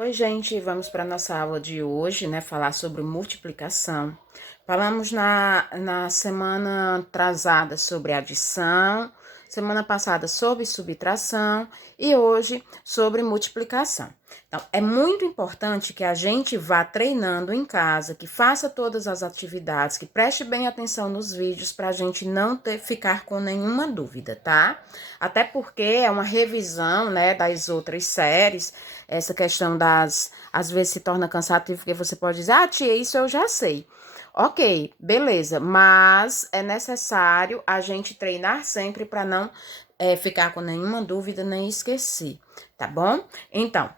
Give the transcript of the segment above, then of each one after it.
Oi, gente, vamos para a nossa aula de hoje, né? Falar sobre multiplicação. Falamos na semana atrasada sobre adição, semana passada sobre subtração e hoje sobre multiplicação. Então, é muito importante que a gente vá treinando em casa, que faça todas as atividades, que preste bem atenção nos vídeos para a gente não ficar com nenhuma dúvida, tá? Até porque é uma revisão, né, das outras séries. Essa questão às vezes se torna cansativo, porque você pode dizer, tia, isso eu já sei. Ok, beleza, mas é necessário a gente treinar sempre para não ficar com nenhuma dúvida nem esquecer, tá bom? Então,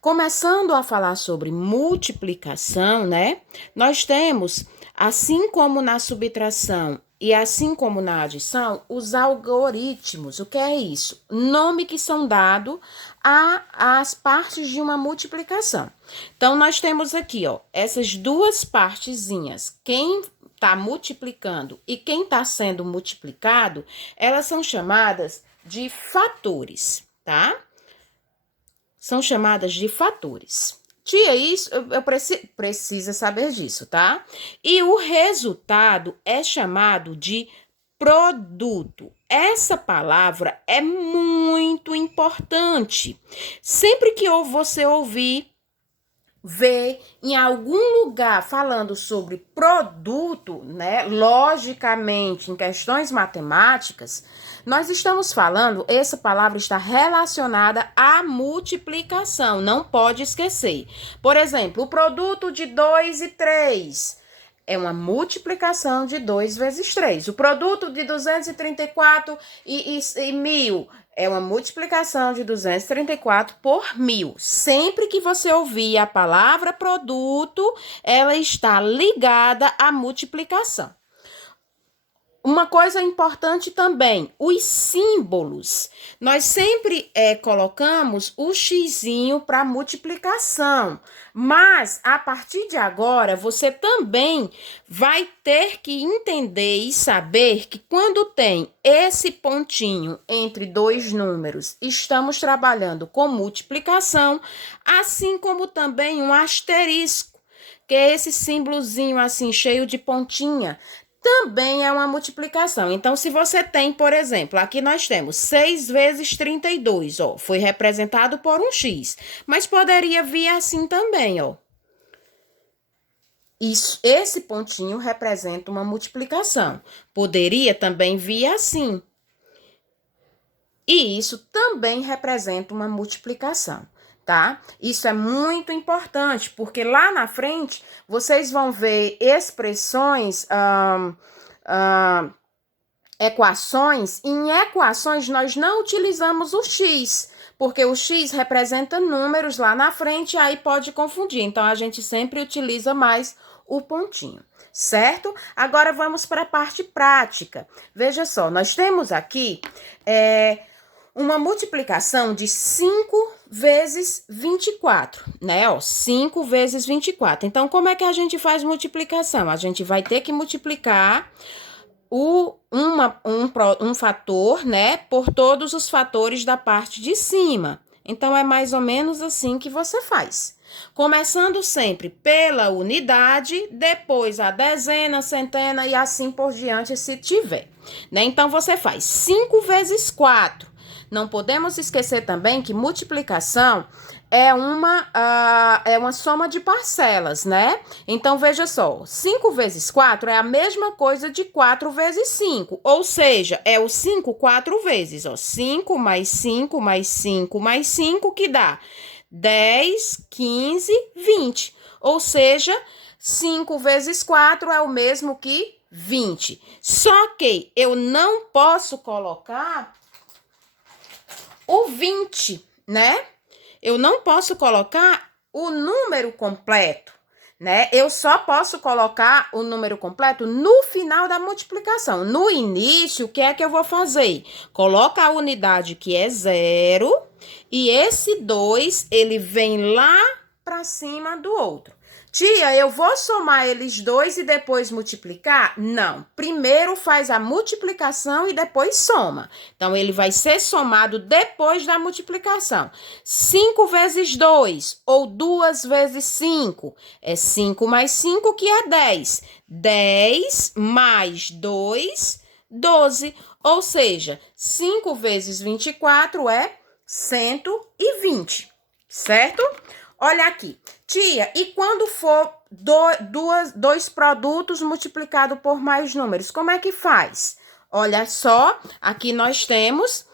começando a falar sobre multiplicação, né? Nós temos, assim como na subtração e assim como na adição, os algoritmos. O que é isso? Nome que são dados às partes de uma multiplicação. Então, nós temos aqui, ó, essas duas partezinhas. Quem está multiplicando e quem está sendo multiplicado, elas são chamadas de fatores, tá? São chamadas de fatores. Tia, isso eu precisa saber disso, tá? E o resultado é chamado de produto. Essa palavra é muito importante. Sempre que você ouvir, ver em algum lugar falando sobre produto, né? Logicamente, em questões matemáticas, nós estamos falando, essa palavra está relacionada à multiplicação, não pode esquecer. Por exemplo, o produto de 2 e 3 é uma multiplicação de 2 vezes 3. O produto de 234 e 1.000 é uma multiplicação de 234 por 1.000. Sempre que você ouvir a palavra produto, ela está ligada à multiplicação. Uma coisa importante também, os símbolos. Nós sempre colocamos o xizinho para multiplicação, mas a partir de agora você também vai ter que entender e saber que quando tem esse pontinho entre dois números, estamos trabalhando com multiplicação, assim como também um asterisco, que é esse símbolozinho assim cheio de pontinha. Também é uma multiplicação. Então, se você tem, por exemplo, aqui nós temos 6 vezes 32, ó, foi representado por um X. Mas poderia vir assim também, ó. Esse pontinho representa uma multiplicação. Poderia também vir assim. E isso também representa uma multiplicação, tá? Isso é muito importante, porque lá na frente vocês vão ver expressões, equações. Em equações nós não utilizamos o x, porque o x representa números lá na frente, aí pode confundir. Então a gente sempre utiliza mais o pontinho, certo? Agora vamos para a parte prática. Veja só, nós temos aqui uma multiplicação de 5 vezes 24, né? Ó, 5 vezes 24. Então, como é que a gente faz multiplicação? A gente vai ter que multiplicar um fator, né, por todos os fatores da parte de cima. Então, é mais ou menos assim que você faz. Começando sempre pela unidade, depois a dezena, centena e assim por diante, se tiver, né? Então, você faz 5 vezes 4. Não podemos esquecer também que multiplicação é uma soma de parcelas, né? Então, veja só, 5 vezes 4 é a mesma coisa de 4 vezes 5, ou seja, é o 5 4 vezes, ó, 5 mais 5 mais 5 mais 5, que dá 10, 15, 20, ou seja, 5 vezes 4 é o mesmo que 20. Só que eu não posso colocar o 20, né? Eu não posso colocar o número completo, né? Eu só posso colocar o número completo no final da multiplicação. No início, o que é que eu vou fazer? Coloca a unidade que é 0 e esse 2, ele vem lá para cima do outro. Tia, eu vou somar eles dois e depois multiplicar? Não. Primeiro faz a multiplicação e depois soma. Então, ele vai ser somado depois da multiplicação. 5 vezes 2 ou 2 vezes 5 é 5 mais 5 que é 10. 10 mais 2, 12. Ou seja, 5 vezes 24 é 120, certo? Olha aqui. Tia, e quando for dois produtos multiplicado por mais números, como é que faz? Olha só, aqui nós temos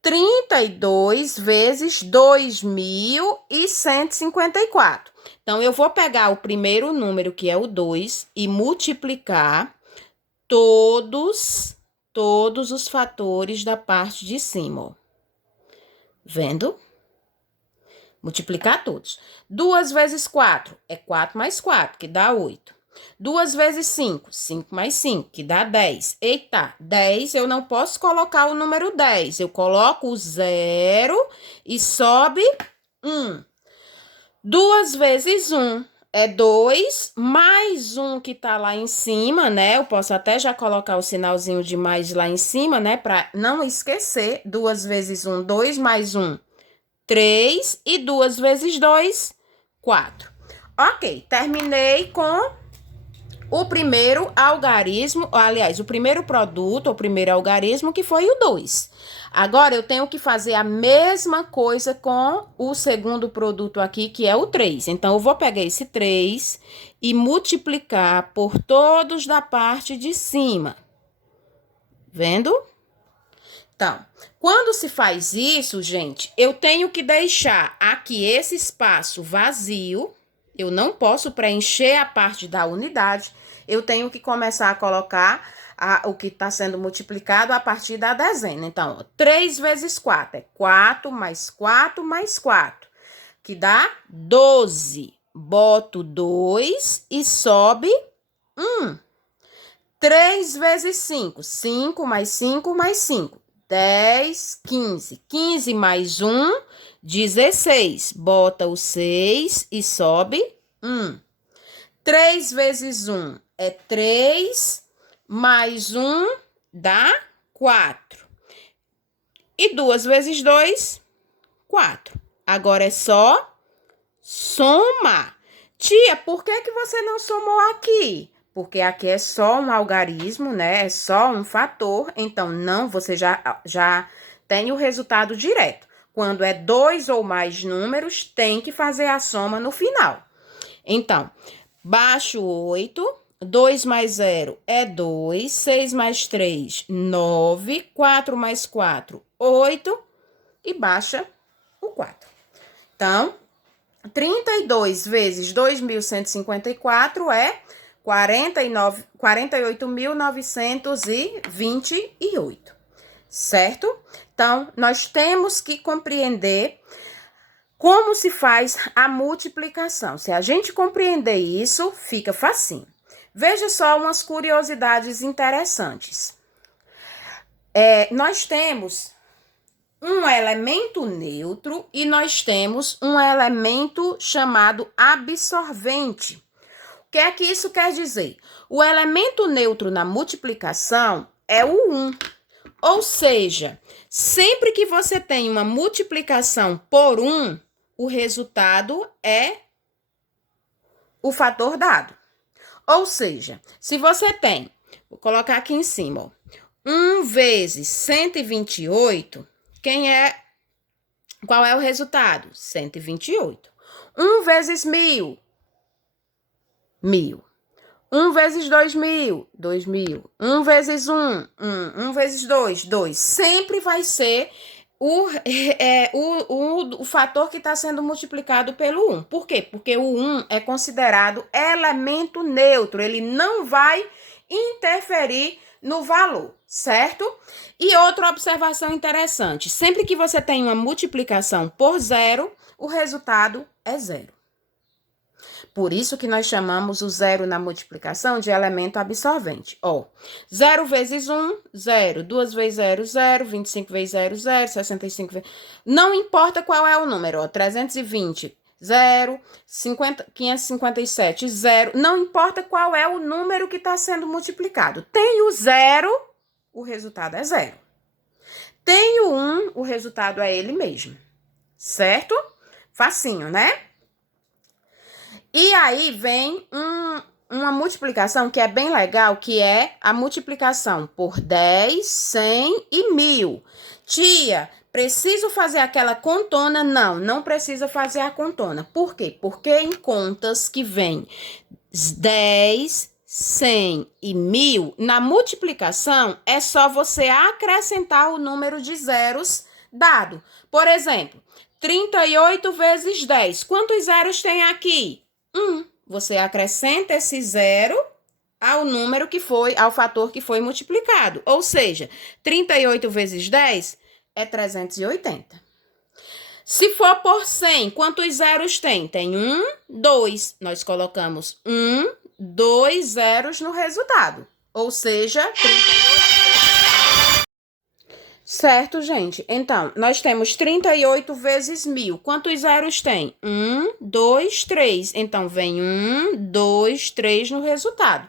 32 vezes 2.154. Então, eu vou pegar o primeiro número, que é o 2, e multiplicar todos os fatores da parte de cima, ó. Vendo? Multiplicar todos. 2 vezes 4 é 4 mais 4, que dá 8. 2 vezes 5, 5 mais 5, que dá 10. Eita, 10 eu não posso colocar o número 10. Eu coloco o 0 e sobe 1. 2 vezes 1 é 2, mais 1 que tá lá em cima, né? Eu posso até já colocar o sinalzinho de mais lá em cima, né? Para não esquecer. 2 vezes 1, 2 mais 1. 3 e 2 vezes 2, 4. Ok, terminei com o primeiro algarismo, aliás, o primeiro produto, o primeiro algarismo, que foi o 2. Agora, eu tenho que fazer a mesma coisa com o segundo produto aqui, que é o 3. Então, eu vou pegar esse 3 e multiplicar por todos da parte de cima. Vendo? Então, quando se faz isso, gente, eu tenho que deixar aqui esse espaço vazio. Eu não posso preencher a parte da unidade. Eu tenho que começar a colocar o que está sendo multiplicado a partir da dezena. Então, ó, 3 vezes 4 é 4 mais 4 mais 4, que dá 12. Boto 2 e sobe 1. 3 vezes 5, 5 mais 5 mais 5. 10, 15. 15 mais 1, 16. Bota o 6 e sobe 1. 3 vezes 1 é 3, mais 1 dá 4. E 2 vezes 2, 4. Agora é só somar. Tia, por que você não somou aqui? Porque aqui é só um algarismo, né? É só um fator. Então, não, você já tem o resultado direto. Quando é 2 ou mais números, tem que fazer a soma no final. Então, baixo 8, 2 mais 0 é 2, 6 mais 3, 9, 4 mais 4, 8 e baixa o 4. Então, 32 vezes 2.154 é 48.928, certo? Então, nós temos que compreender como se faz a multiplicação. Se a gente compreender isso, fica facinho. Veja só umas curiosidades interessantes. Nós temos um elemento neutro e nós temos um elemento chamado absorvente. O que é que isso quer dizer? O elemento neutro na multiplicação é o 1. Ou seja, sempre que você tem uma multiplicação por 1, o resultado é o fator dado. Ou seja, se você tem, vou colocar aqui em cima, ó, 1 vezes 128, qual é o resultado? 128. 1 vezes 1.000, 1.000. 1 vezes 2.000, 2.000. 1 vezes 1, 1. 1 vezes 2, 2. Sempre vai ser o fator que está sendo multiplicado pelo 1. Por quê? Porque o 1 é considerado elemento neutro. Ele não vai interferir no valor, certo? E outra observação interessante. Sempre que você tem uma multiplicação por 0, o resultado é 0. Por isso que nós chamamos o 0 na multiplicação de elemento absorvente. Ó, 0 vezes 1, 0. 2 vezes 0, 0. 25 vezes 0, 0. 65 vezes... Não importa qual é o número, ó. 320. 0, 557, 0. Não importa qual é o número que está sendo multiplicado. Tem o 0, o resultado é 0. Tem o 1, o resultado é ele mesmo. Certo? Facinho, né? E aí vem uma multiplicação que é bem legal, que é a multiplicação por 10, 100 e 1000. Tia, preciso fazer aquela contona? Não, não precisa fazer a contona. Por quê? Porque em contas que vem 10, 100 e 1000, na multiplicação é só você acrescentar o número de zeros dado. Por exemplo, 38 vezes 10. Quantos zeros tem aqui? 1. Você acrescenta esse zero ao número que foi, ao fator que foi multiplicado. Ou seja, 38 vezes 10 é 380. Se for por 100, quantos zeros tem? Tem 1, 2. Nós colocamos 1, 2 zeros no resultado. Ou seja, 38. Certo, gente? Então, nós temos 38 vezes 1000. Quantos zeros tem? 1, 2, 3. Então, vem 1, 2, 3 no resultado.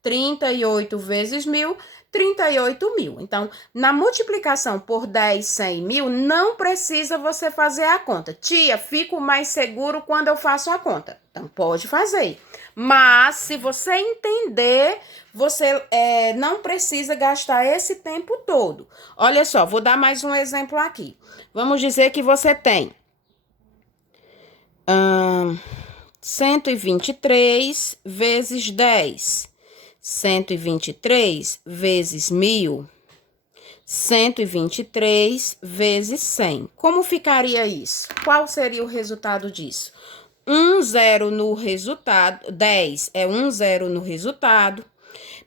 38 vezes 1000, 38 mil. Então, na multiplicação por 10, 100 mil, não precisa você fazer a conta. Tia, fico mais seguro quando eu faço a conta. Então, pode fazer. Mas, se você entender, você não precisa gastar esse tempo todo. Olha só, vou dar mais um exemplo aqui. Vamos dizer que você tem 123 vezes 10. 123 vezes 1000, 123 vezes 100. Como ficaria isso? Qual seria o resultado disso? 1 zero no resultado, 10 é 1 zero no resultado,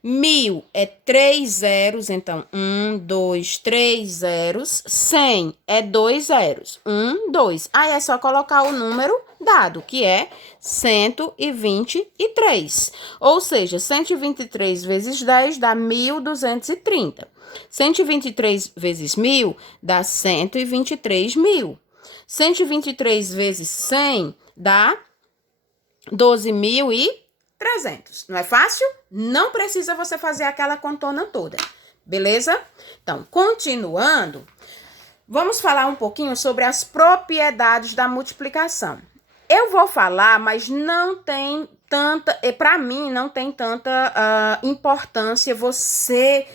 1000 é 3 zeros, então 1, 2, 3 zeros, 100 é 2 zeros, 1, 2. Aí é só colocar o número dado, que é 123. Ou seja, 123 vezes 10 dá 1.230. 123 vezes 1000 dá 123 mil. 123 vezes 100 dá 12.300. Não é fácil? Não precisa você fazer aquela contona toda, beleza? Então, continuando, vamos falar um pouquinho sobre as propriedades da multiplicação. Eu vou falar, mas não tem tanta, para mim, não tem tanta importância você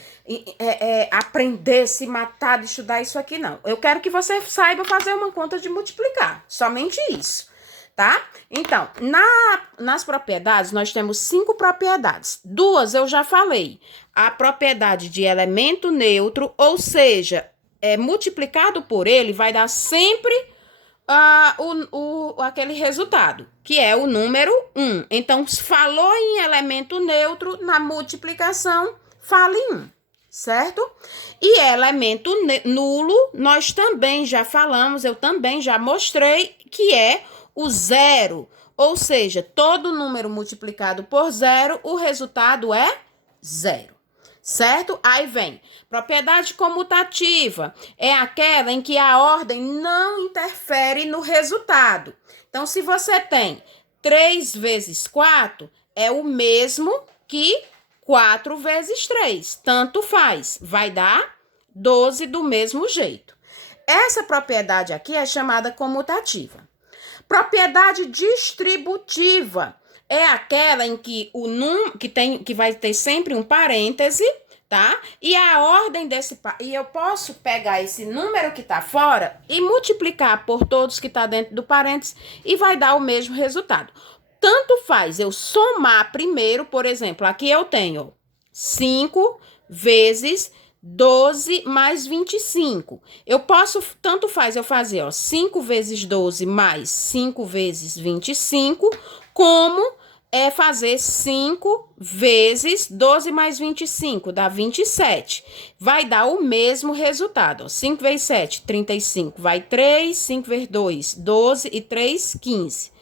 aprender, se matar de estudar isso aqui, não. Eu quero que você saiba fazer uma conta de multiplicar, somente isso, tá? Então, nas propriedades, nós temos 5 propriedades. 2 eu já falei. A propriedade de elemento neutro, ou seja, multiplicado por ele, vai dar sempre aquele resultado, que é o número 1. Então, falou em elemento neutro, na multiplicação, fala em 1, certo? E elemento nulo, nós também já falamos, eu também já mostrei, que é o 0. Ou seja, todo número multiplicado por 0, o resultado é 0. Certo? Aí vem, propriedade comutativa, é aquela em que a ordem não interfere no resultado. Então, se você tem 3 vezes 4, é o mesmo que 4 vezes 3, tanto faz, vai dar 12 do mesmo jeito. Essa propriedade aqui é chamada comutativa. Propriedade distributiva é aquela em que o número que vai ter sempre um parêntese, tá? E a ordem e eu posso pegar esse número que tá fora e multiplicar por todos que tá dentro do parêntese e vai dar o mesmo resultado. Tanto faz eu somar primeiro, por exemplo, aqui eu tenho 5 vezes 12 mais 25. Eu posso, tanto faz eu fazer, ó, 5 vezes 12 mais 5 vezes 25, como fazer 5 vezes 12 mais 25, dá 27. Vai dar o mesmo resultado, ó. 5 vezes 7, 35, vai 3, 5 vezes 2, 12 e 3, 15.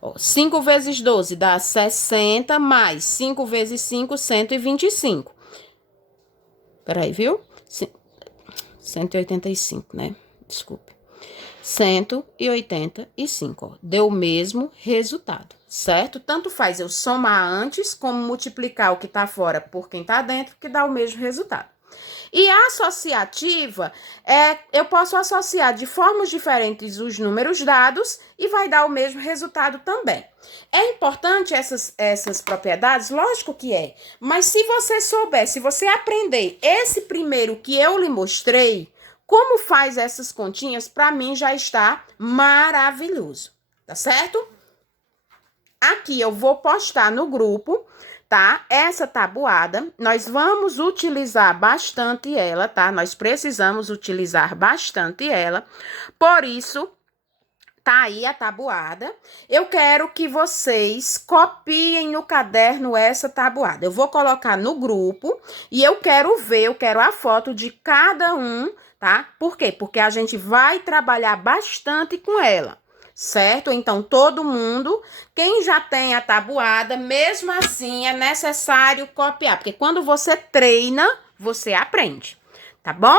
Ó, 5 vezes 12 dá 60, mais 5 vezes 5, 125. Peraí, viu? 185, né? Desculpe. 185, ó. Deu o mesmo resultado, certo? Tanto faz eu somar antes, como multiplicar o que tá fora por quem tá dentro, que dá o mesmo resultado. E a associativa, eu posso associar de formas diferentes os números dados e vai dar o mesmo resultado também. É importante essas propriedades? Lógico que é. Mas se você souber, se você aprender esse primeiro que eu lhe mostrei, como faz essas continhas, para mim já está maravilhoso, tá certo? Aqui eu vou postar no grupo, tá? Essa tabuada, nós vamos utilizar bastante ela, tá? Nós precisamos utilizar bastante ela. Por isso, tá aí a tabuada. Eu quero que vocês copiem no caderno essa tabuada. Eu vou colocar no grupo e eu quero a foto de cada um, tá? Por quê? Porque a gente vai trabalhar bastante com ela. Certo? Então, todo mundo, quem já tem a tabuada, mesmo assim é necessário copiar, porque quando você treina, você aprende, tá bom?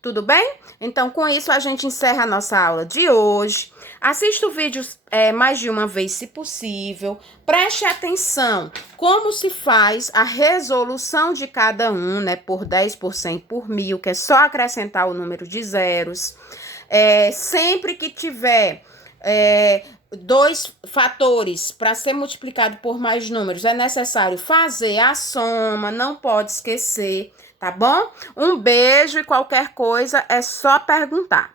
Tudo bem? Então, com isso, a gente encerra a nossa aula de hoje. Assista o vídeo mais de uma vez, se possível. Preste atenção como se faz a resolução de cada um, né? Por 10, por 100, por 1000, que é só acrescentar o número de zeros. Sempre que tiver dois fatores para ser multiplicado por mais números, é necessário fazer a soma, não pode esquecer, tá bom? Um beijo e qualquer coisa é só perguntar.